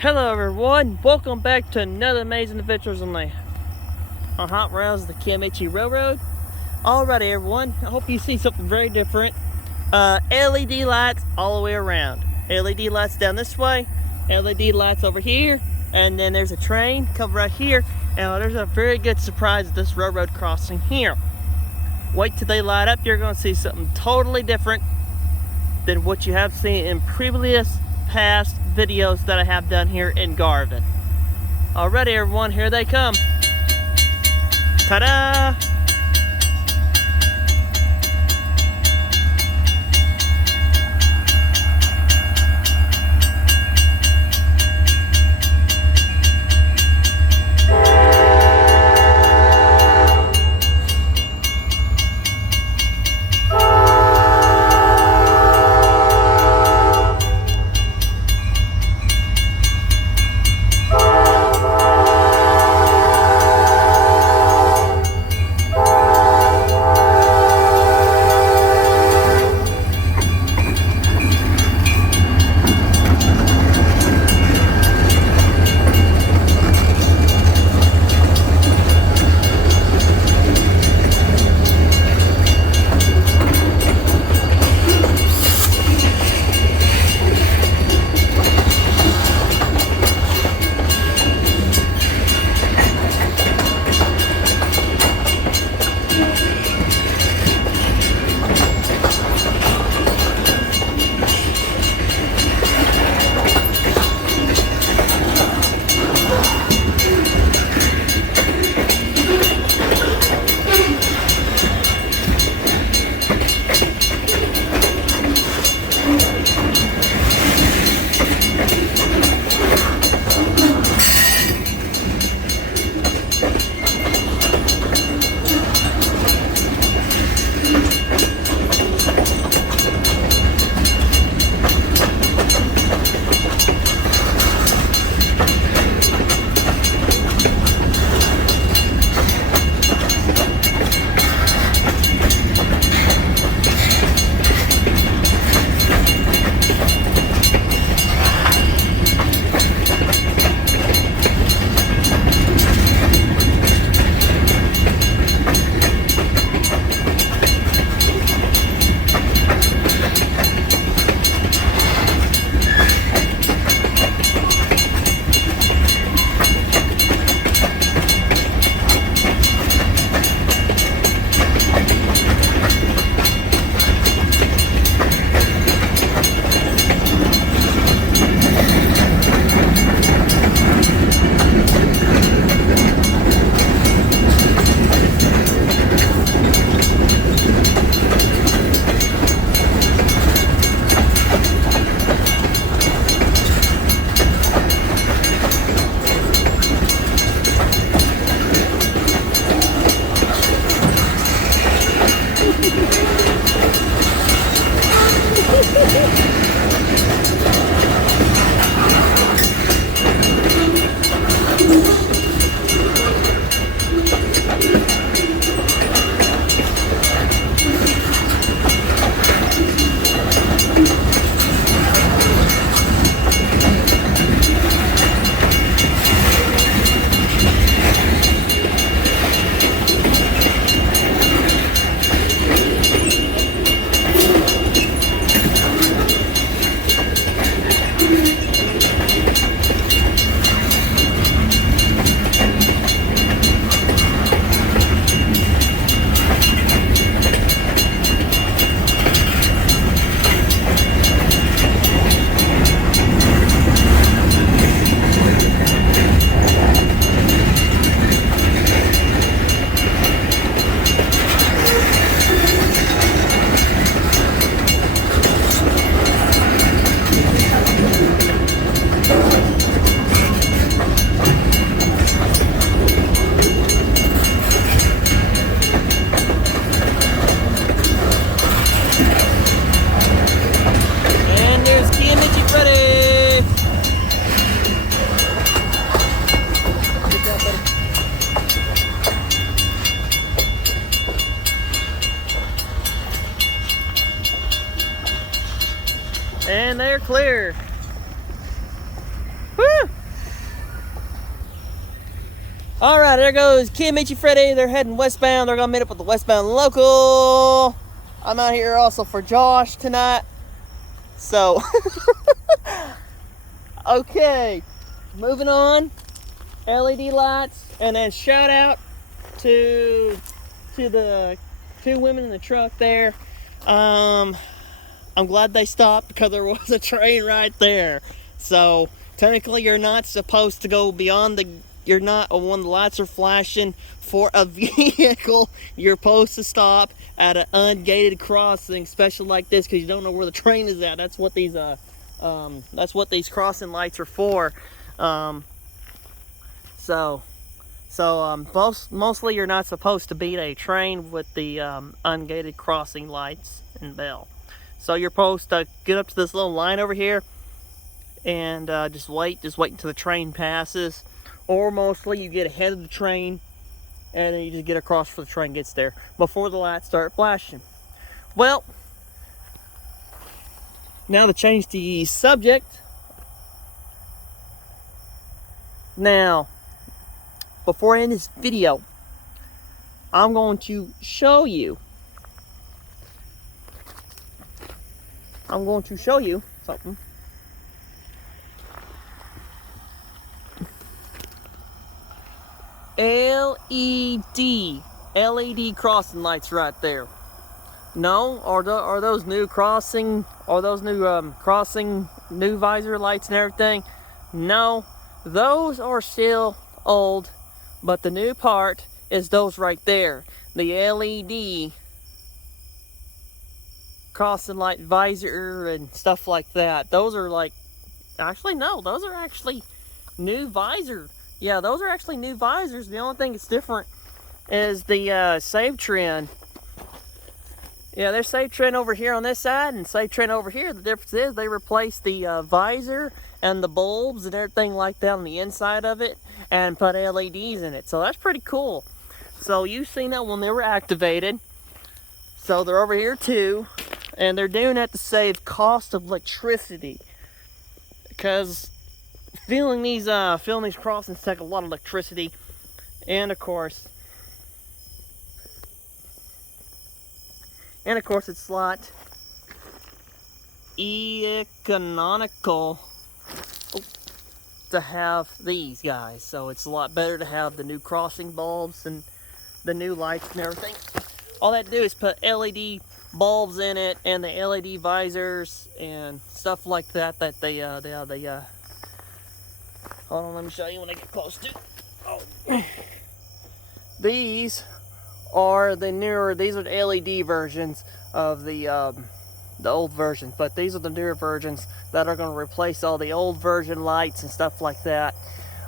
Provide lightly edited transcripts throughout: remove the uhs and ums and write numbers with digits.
Hello everyone, welcome back to another amazing adventures on hot rails, the Kiamichi Railroad. Alrighty everyone, I hope you see something very different. LED lights all the way around. LED lights down this way, LED lights over here, and then there's a train come right here. And there's a very good surprise at this railroad crossing here. Wait till they light up, you're going to see something totally different than what you have seen in previous past videos that I have done here in Garvin. Alrighty everyone, here they come. Ta-da! And they're clear. Woo! Alright, there goes Kiamichi Freddy. They're heading westbound. They're gonna meet up with the westbound local. I'm out here also for Josh tonight. So, okay, moving on. LED lights, and then shout out to the two women in the truck there. I'm glad they stopped because there was a train right there. So technically you're not supposed to go beyond the, you're not, when the lights are flashing for a vehicle, you're supposed to stop at an ungated crossing, especially like this, because you don't know where the train is at. That's what these crossing lights are for. Mostly you're not supposed to beat a train with the ungated crossing lights and bell. So you're supposed to get up to this little line over here and just wait until the train passes. Or mostly you get ahead of the train and then you just get across before the train gets there, before the lights start flashing. Well, now to change the subject. Now, before I end this video, I'm going to show you something. LED crossing lights right there. No, are those new crossing, new visor lights and everything? No, those are still old, but the new part is those right there. The LED crossing light visor and stuff like that. Those are like, actually no, those are actually new visor. Yeah, those are actually new visors. The only thing that's different is the save trend. Yeah, there's save trend over here on this side and save trend over here. The difference is they replaced the visor and the bulbs and everything like that on the inside of it and put LEDs in it. So that's pretty cool. So you've seen that when they were activated. So they're over here too, and they're doing that to save cost of electricity, because filling these crossings take a lot of electricity, and of course it's a lot economical to have these guys. So it's a lot better to have the new crossing bulbs and the new lights and everything. All that to do is put LED bulbs in it and the LED visors and stuff like that. Hold on, let me show you when I get close to. Oh, these are the newer. These are the LED versions of the old versions, but these are the newer versions that are going to replace all the old version lights and stuff like that.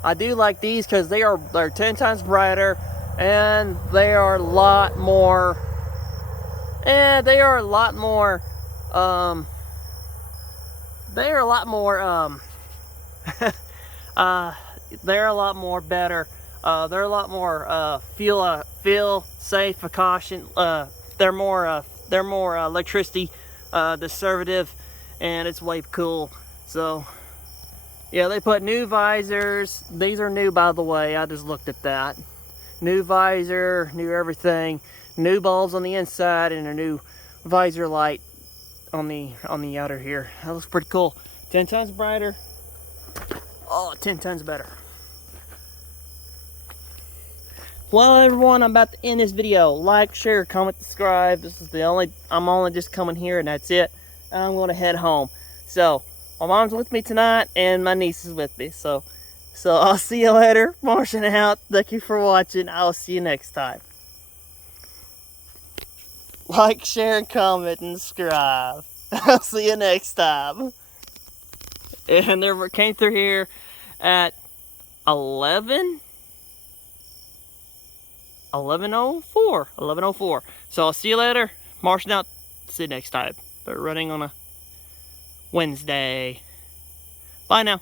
I do like these because they're 10 times brighter and they are a lot more. They're a lot more better. They're a lot more feel safe, precaution. They're more electricity conservative, and it's way cool. So yeah, they put new visors. These are new, by the way. I just looked at that. New visor, new everything, new bulbs on the inside, and a new visor light on the outer here. That looks pretty cool. 10 times brighter. Oh, 10 times better. Well, everyone, I'm about to end this video. Like, share, comment, subscribe. This is I'm only just coming here, and that's it. I'm going to head home. So my mom's with me tonight, and my niece is with me. So I'll see you later. Martian out. Thank you for watching. I'll see you next time. Like, share, and comment, and subscribe. I'll see you next time. And they came through here at 11:04. So I'll see you later. Martian out. See you next time. They're running on a Wednesday. Bye now.